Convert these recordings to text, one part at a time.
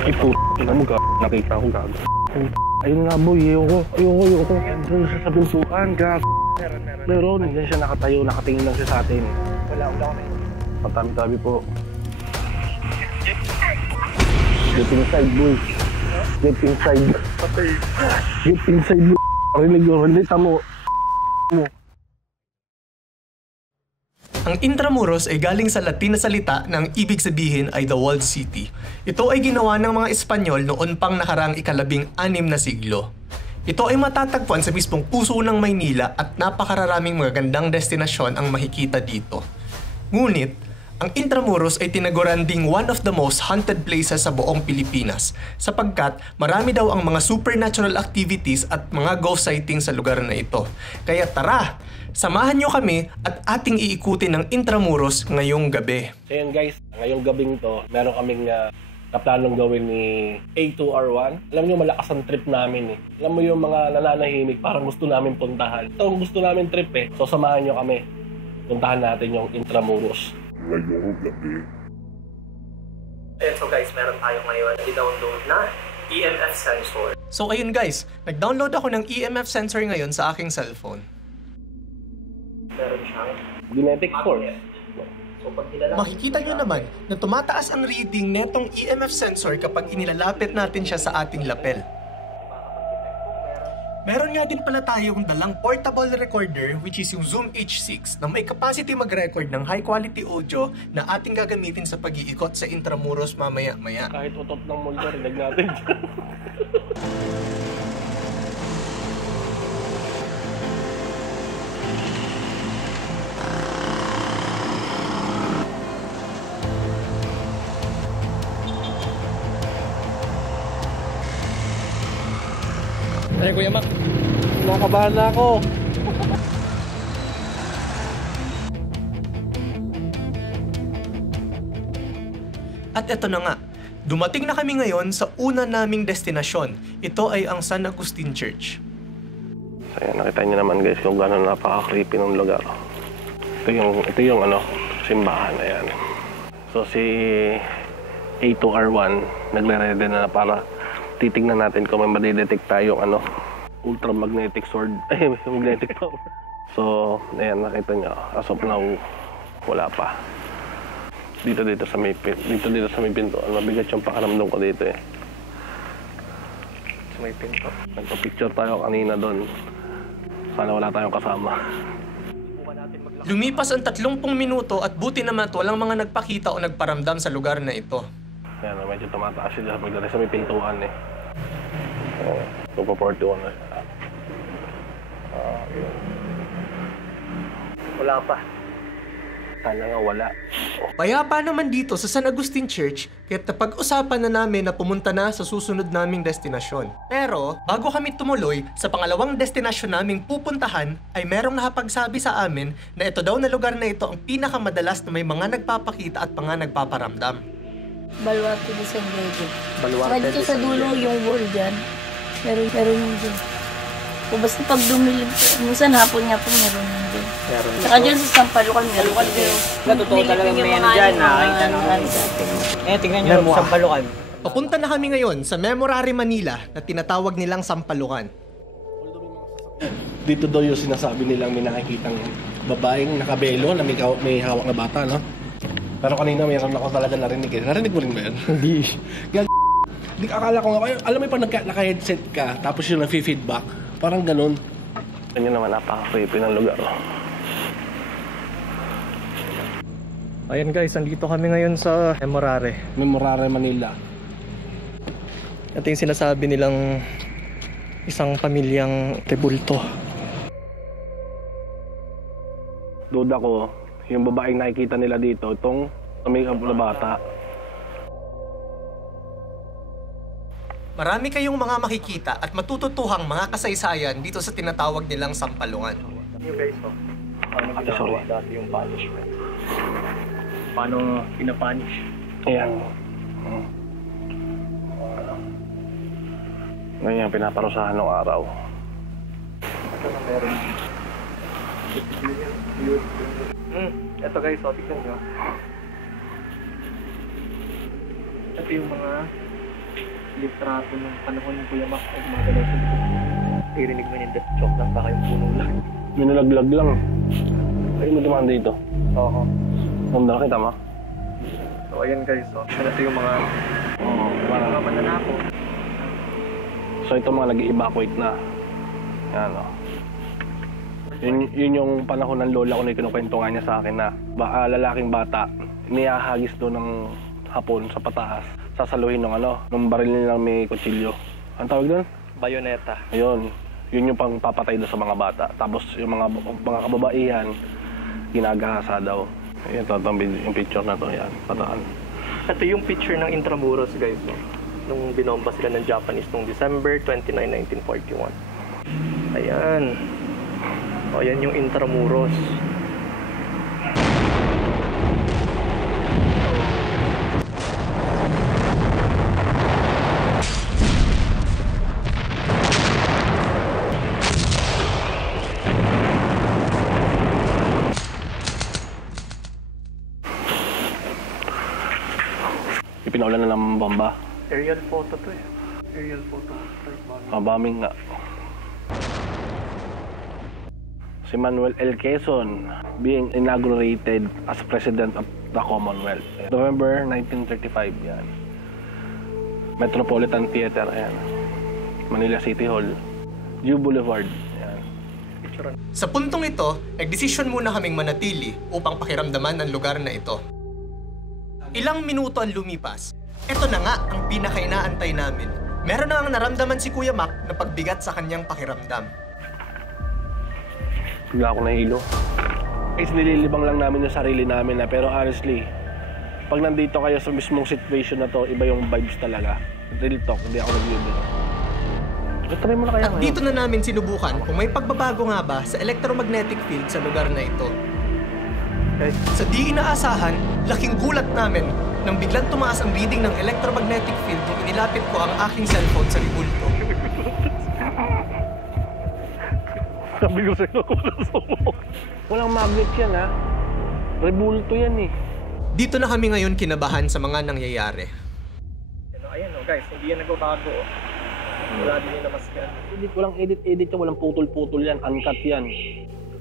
Ay po, ina mo nakita ko gago. Ayun nga boy, ayoko. Doon siya sa pintuan, gago. Meron, nandiyan siya nakatayo, nakatingin lang siya sa atin. Wala kami. Matami-tabi po. Get inside, boy. Get inside. Get inside, boy. Rinig mo. Ang Intramuros ay galing sa Latin na salita na ang ibig sabihin ay the walled city. Ito ay ginawa ng mga Espanyol noon pang nakaraang ika-16 na siglo. Ito ay matatagpuan sa mismong puso ng Maynila at napakararaming magagandang destinasyon ang makikita dito. Ngunit, ang Intramuros ay tinaguran ding one of the most haunted places sa buong Pilipinas sapagkat marami daw ang mga supernatural activities at mga ghost sightings sa lugar na ito. Kaya tara, samahan nyo kami at ating iikutin ng Intramuros ngayong gabi. So yun guys, ngayong gabing to, meron kaming naplanong gawin ni A2R1. Alam nyo, malakas ang trip namin eh. Alam mo yung mga nananahimik, parang gusto namin puntahan. Ito ang gusto namin trip eh. So samahan nyo kami. Puntahan natin yung Intramuros ngayong gabi. Ayan, so guys, meron tayo ngayon i-download na EMF sensor. So ayun guys, nag-download ako ng EMF sensor ngayon sa aking cellphone. Meron siyang Magnetic force. So pag nilalapit, Makikita nyo naman na tumataas ang reading netong EMF sensor kapag inilalapit natin siya sa ating lapel. Meron nga din pala tayong dalang portable recorder which is yung Zoom H6 na may capacity mag-record ng high quality audio na ating gagamitin sa pag-iikot sa Intramuros mamaya-maya. Kahit utot ng mundo, rinig natin. Ay, Kuya Mac. Nakabahan na ako. At eto na nga, dumating na kami ngayon sa una naming destinasyon. Ito ay ang San Agustin Church. So yan, nakita niyo naman guys kung gano'n napaka-creepy ng lugar. Ito yung simbahan na yan. So si A2R1 nagre-ready na para titingnan natin kung may madidetect tayong ultramagnetic sword. Ay, magnetic power. So, ayan, nakita nyo. As of now, wala pa. Dito sa may pinto. Mabigat yung pakaramdam ko dito eh. Sa may pinto. Nagpa-picture tayo kanina doon. Sana wala tayong kasama. Lumipas ang 30 minuto at buti naman at walang mga nagpakita o nagparamdam sa lugar na ito. Ayan, medyo tumataas sila pagdala sa may pintuan eh. So, pa 41 na siya. Wala pa. Sana nga wala. Payapa naman dito sa San Agustin Church kaya napag-usapan na namin na pumunta na sa susunod naming destinasyon. Pero bago kami tumuloy sa pangalawang destinasyon naming pupuntahan ay merong nakapagsabi sa amin na ito daw na lugar na ito ang pinakamadalas na may mga nagpapakita at mga nagpaparamdam. Baluarte de San Diego. Baluarte Saka dito de sa San dulo Diego. yung wall dyan. Meron yung dyan. O basta pag dumilig, minsan hapon nga po meron yung dyan. Meron Saka dyan sa Sampalucan meron yung dyan. Totoo talaga may ano dyan, nakakita naman. Tingnan nyo, Sampalucan. Papunta na kami ngayon sa Memorare Manila na tinatawag nilang Sampalucan. Dito daw yung sinasabi nilang may nakikitang babaeng nakabelo na may hawak na bata, no? Pero kanina mayroon ako talaga narinig eh. Narinig mo rin ba yan? Hindi. Di akala ko nga, alam mo yung pag naka-headset ka, tapos yung nag-feedback, parang ganun. Ganyan naman, napaka-creepy ng lugar. Ayan guys, andito kami ngayon sa Memorare. Memorare, Manila. Ito yung sinasabi nilang isang pamilyang tebulto. Duda ko, yung babaeng nakikita nila dito, itong may na bata. Marami kayong mga makikita at matututuhang mga kasaysayan dito sa tinatawag nilang Sampalungan. Yung guys, paano ginagawa dati yung punishment? Paano pinapunish? Ayan. Ganyan, pinaparusahan ng araw. Ito guys, tignan nyo. Ito yung mga litrato ng panahon ng Kuya Mac ay gumagalaw sa likod. Irinig mo yung joke lang, baka yung puno lang. Yung nalaglag lang. Ay, mo dumaan dito. Oo. Namdala kita, ma? So ayan guys, so ito yung mga Parang mananako. So ito mga nag-evacuate na. Yan o. Yun yung panahon ng lola ko na kinukwento nga niya sa akin na lalaking bata, niyahagis doon ng hapon sa pataas. Sasaluhin ng baril nilang may kutsilyo. Ang tawag doon? Bayoneta. Ayun. Yun yung pangpapatay doon sa mga bata. Tapos yung mga kababaihan, ginagahasa daw. Ayan, yung picture na to. Yan, pataan. Ito yung picture ng Intramuros guys. No? Nung binomba sila ng Japanese noong December 29, 1941. Ayan. O, ayan yung Intramuros. Ipinaulan na ng bomba. Aerial photo to eh. Aerial photo. Bombing nga. Si Manuel L. Quezon being inaugurated as President of the Commonwealth. November 1935, yan. Metropolitan Theater, ayan. Manila City Hall. Dew Boulevard, yan. Sa puntong ito, nagdesisyon muna kaming manatili upang pakiramdaman ang lugar na ito. Ilang minuto ang lumipas. Ito na nga ang pinakainaantay namin. Meron na ang naramdaman si Kuya Mac na pagbigat sa kanyang pakiramdam. Bigla ako nahilo. Guys, nililibang lang namin yung sarili namin na, pero honestly, pag nandito kayo sa mismong situation na to, iba yung vibes talaga. Real talk, hindi ako nagbibiro. Try mo na kaya At ngayon. dito na namin sinubukan kung may pagbabago nga ba sa electromagnetic field sa lugar na ito. Sa di inaasahan, laking gulat namin nang biglang tumaas ang reading ng electromagnetic field nung inilapit ko ang aking cellphone sa ribulto. Sabi ko sa'yo, walang magnet yan, ha? Rebulto yan, eh. Dito na kami ngayon kinabahan sa mga nangyayari. Ayan o guys, hindi yan nagbabago. Wala din yung namaskan. Walang edit-edit yan, walang putol-putol yan, uncut yan.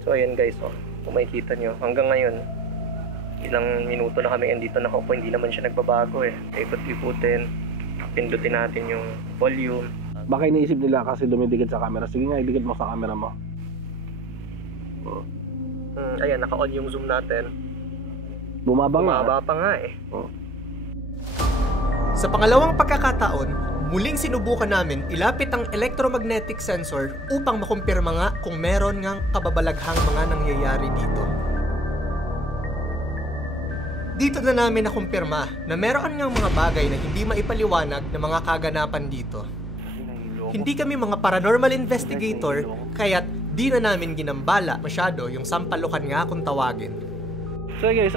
So ayan guys, kung makikita nyo, hanggang ngayon, ilang minuto na kami andito nakaupo, hindi naman siya nagbabago eh. Ikot-ikutin, pindutin natin yung volume. Baka iniisip nila kasi dumidikit sa camera. Sige nga, idikit mo sa camera mo. Ayan, naka-on yung zoom natin. Bumaba nga. Bumaba pa nga eh. Sa pangalawang pagkakataon, muling sinubukan namin ilapit ang electromagnetic sensor upang makumpirma nga kung meron ngang kababalaghang mga nangyayari dito. Dito na namin nakumpirma na meron ngang mga bagay na hindi maipaliwanag na mga kaganapan dito. Hindi kami mga paranormal investigator, kaya't di na namin ginambala masyado yung sampalukan nga kung tawagin. So guys,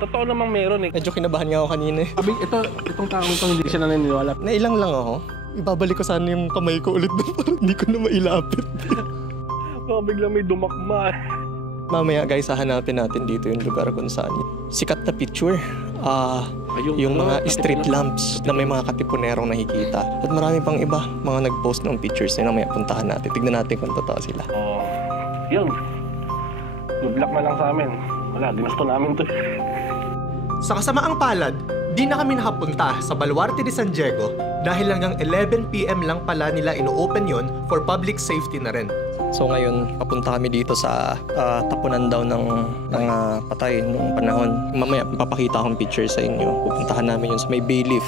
totoo namang meron eh. Medyo kinabahan nga ako kanina eh. Sabi, itong taong ito hindi siya naniniwala. Nailang lang ako. Ibabalik ko sana yung kamay ko ulit doon para hindi ko na mailapit. Baka biglang may dumakma. Mamaya guys, hahanapin natin dito yung lugar kung saan. Sikat na picture. Yung mga street lamps na may mga katipunerong nakikita. At marami pang iba, mga nag-post ng pictures na mamaya puntahan natin. Tignan natin kung totoo sila. Yun. Good luck na lang sa amin. Wala, ginusto namin to. Sa kasamaang palad, di na kami nakapunta sa Baluarte de San Diego dahil hanggang 11 PM lang pala nila ino-open yon for public safety na rin. So ngayon, papunta kami dito sa tapunan daw ng mga patay noong panahon. Mamaya, papakita akong picture sa inyo. Pupuntahan namin yun sa may Bayleaf.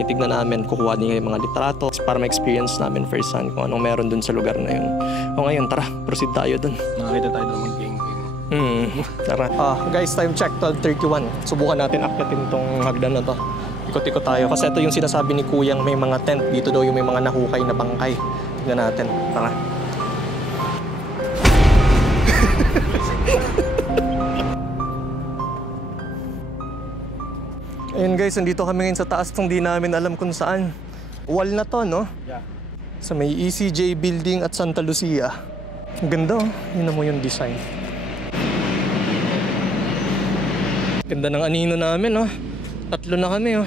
Itignan namin, kukuha din yung mga litrato para ma-experience namin first hand kung anong meron dun sa lugar na yun. O ngayon, tara, proceed tayo dun. Nakakita tayo doon mag-game-game. Tara. Guys, time check, 12:31. Subukan natin akyatin tong hagdan na to. Ikot-ikot tayo. Kasi ito yung sinasabi ni Kuyang may mga tent. Dito daw yung may mga nahukay na bangkay. Tignan natin. Tara. Ayun guys, nandito kami ngayon sa taas tong di namin alam kung saan. Wall na to, no? Yeah. Sa may ECJ Building at Santa Lucia. Ang ganda, oh. Yun mo yung design. Ganda ng anino namin, oh. Tatlo na kami oh.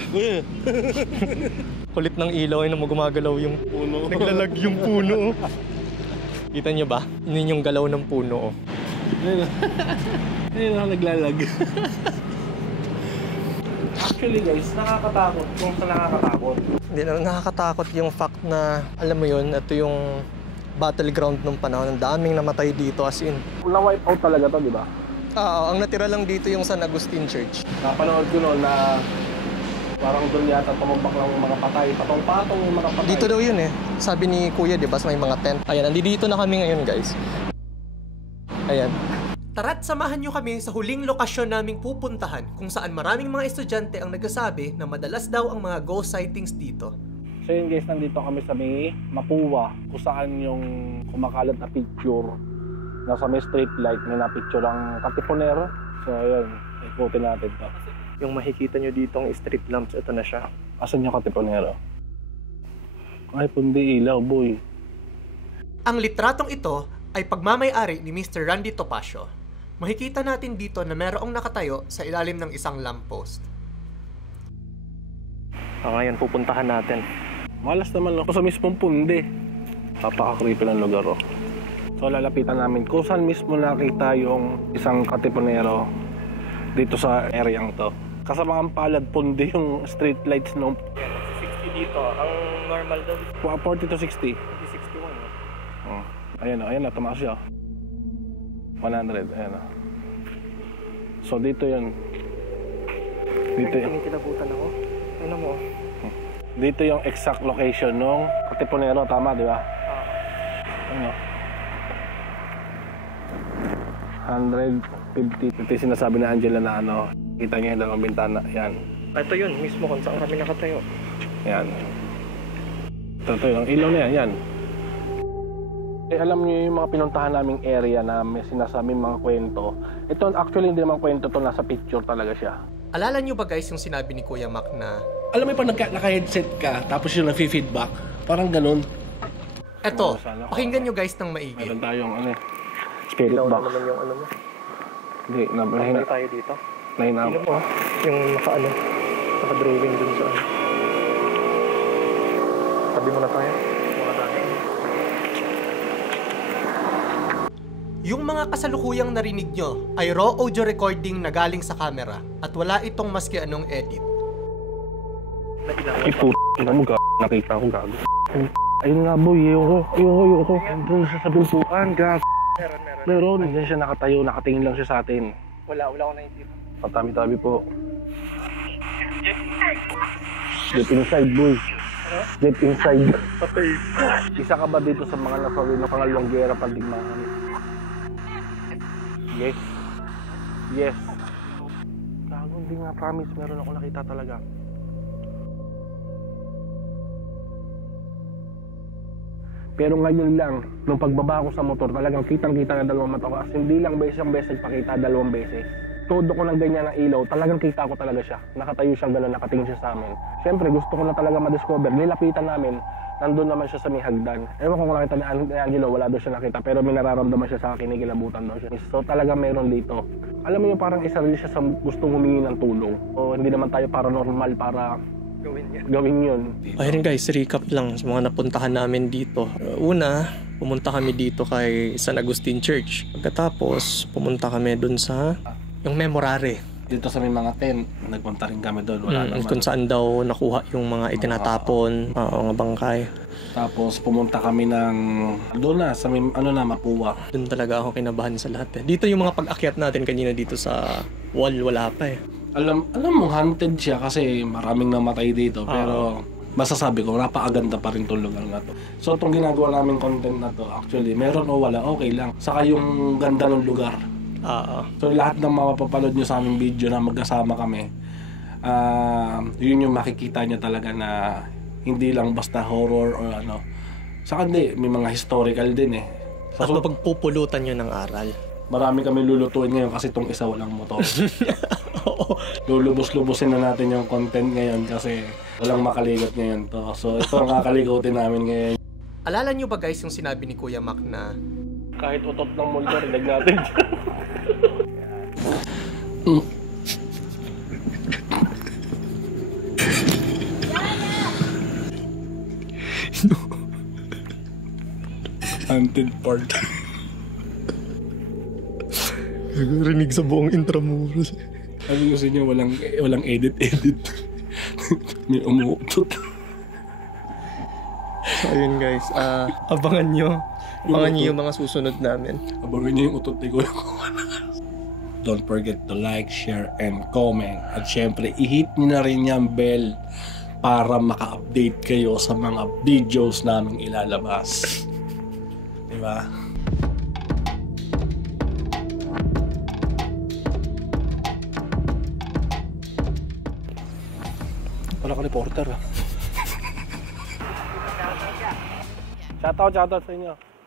Kulit ng ilaw ay na gumagalaw yung puno. Naglalag yung puno oh. Kita nyo ba? Yun yung galaw ng puno oh. Ayun ako naglalag. Actually guys, nakakatakot. Kung sa nakakatakot. Hindi na nakakatakot yung fact na, alam mo yun, ito yung battleground nung panahon. Ang daming namatay dito as in. Na-wipe out talaga to, di ba? Ang natira lang dito yung San Agustin Church. Napanood ko noon na parang doon yata tumambak lang yung mga patay. Patong-patong yung mga patay. Dito daw yun eh. Sabi ni Kuya, di ba, sa may mga tent. Ayan, nandito na kami ngayon guys. Ayan. Tara't samahan nyo kami sa huling lokasyon naming pupuntahan kung saan maraming mga estudyante ang nagsasabi na madalas daw ang mga ghost sightings dito. So yun guys, nandito kami sa may Mapua kung saan yung kumakalat na picture nasa may street light, may na-picture ang Katipunero. So ayun, ikutin natin to. Yung makikita nyo ditong street lamps, ito na siya. Asan yung Katipunero? Ay, pundi ilaw, boy. Ang litratong ito ay pagmamay-ari ni Mr. Randy Topacio. Makikita natin dito na merong nakatayo sa ilalim ng isang lamppost. Ngayon, pupuntahan natin. Malas naman ako sa mismong pundi. Papaka-creepy ng lugar, oh. So lalapitan namin kung saan mismo nakita yung isang Katipunero dito sa areang to. Kasama ang palad, pundi yung street lights nung 60 dito. Ang normal daw 40 to 60. 61. Oh. Ayan na, tumaas siya. 100, ayan na. So dito yun. Dito yun. Kinikilabutan ako. Ano mo? Dito yung exact location nung Katipunero, tama, di ba? Ano? 150. Ito yung sinasabi na Angela na ano, kita niya yung dalawang bintana. Yan. Ito yun, mismo kung saan kami nakatayo. Yan. Ito yung ilaw na yan. Yan. Alam niyo yung mga pinuntahan naming area na may sinasabing mga kwento. Ito actually hindi naman kwento to, nasa picture talaga siya. Alala nyo ba guys yung sinabi ni Kuya Mac na Alam mo yung pag naka-headset ka, tapos yung nag-feedback, parang ganun. eto, Sana pakinggan nyo guys ng maigi. Meron tayong ano, spirit Ilaw na box. naman yung ano mo. Hindi, Normal tayo dito. nahina. Tingnan mo, yung naka-drawing dun sa ano. Tabi muna tayo. Mga tayo. Yung mga kasalukuyang narinig nyo ay raw audio recording na galing sa camera at wala itong maski anong edit. Ay po, ina mo nakita ko gago. Ayun nga boy, ayoko. Doon sa sabintuan, gago. Meron. Diyan siya nakatayo, nakatingin lang siya sa atin. Wala akong nakikita. Patabi-tabi po. Get inside, boy. Get inside. Patay. Isa ka ba dito sa mga nasawi ng pangalawang gera pandigmaan? Yes. Yes. Gago, hindi nga promise. Meron ako nakita talaga. Pero ngayon lang, nung pagbaba ko sa motor, talagang kitang-kita na dalawang mata ko. As hindi lang isang beses nagpakita, dalawang beses. Todo ko ng ganyan na ilaw, talagang kita ko talaga siya. Nakatayo siyang gano'n, nakatingin siya sa amin. Siyempre, gusto ko na talaga ma-discover. Nilapitan namin, nandun naman siya sa may hagdan. Ewan ko kung nakita ni Angelo, wala daw siya nakita. Pero may nararamdaman siya sa akin, kinikilabutan daw siya. So talagang meron dito. Alam mo yung parang isa rin siya sa gustong humingi ng tulong. O hindi naman tayo paranormal para gawin yun. Ayun guys, recap lang sa mga napuntahan namin dito. Una, pumunta kami dito kay San Agustin Church. Pagkatapos, pumunta kami dun sa yung Memorare. Dito sa may mga tent, nagpunta rin kami doon. Wala naman. Kung saan daw nakuha yung mga itinatapon, mga bangkay. Tapos pumunta kami ng doon na sa may Mapua. Doon talaga ako kinabahan sa lahat eh. Dito yung mga pag-akyat natin kanina dito sa wall, wala pa eh. Alam mo, haunted siya kasi maraming namatay dito. Pero masasabi ko, napakaganda pa rin itong lugar na to. So itong ginagawa namin content na to, actually, meron o wala, okay lang. Saka yung ganda ng lugar. So lahat ng mapapanood nyo sa aming video na magkasama kami, yun yung makikita nyo talaga na hindi lang basta horror or ano. Saka hindi, may mga historical din eh. At mapagpupulutan nyo ng aral. Marami kami lulutuin ngayon kasi itong isa walang motor. Lulubos-lubusin na natin yung content ngayon kasi walang makaligot ngayon to. So ito ang kakaligotin namin ngayon. Alala nyo ba guys yung sinabi ni Kuya Mac na Kahit utot ng mundo, rinig natin. Haunted part. Rinig sa buong Intramuros. Sabi ko sa inyo, walang edit. May umuutot. So ayun guys, abangan nyo yung mga susunod namin. Abangan niyo yung utot ni Kuya. Don't forget to like, share, and comment. At syempre, i-hit niyo na rin yung bell para maka-update kayo sa mga videos namin ilalabas. Diba? Wala ka reporter. Shoutout sa inyo.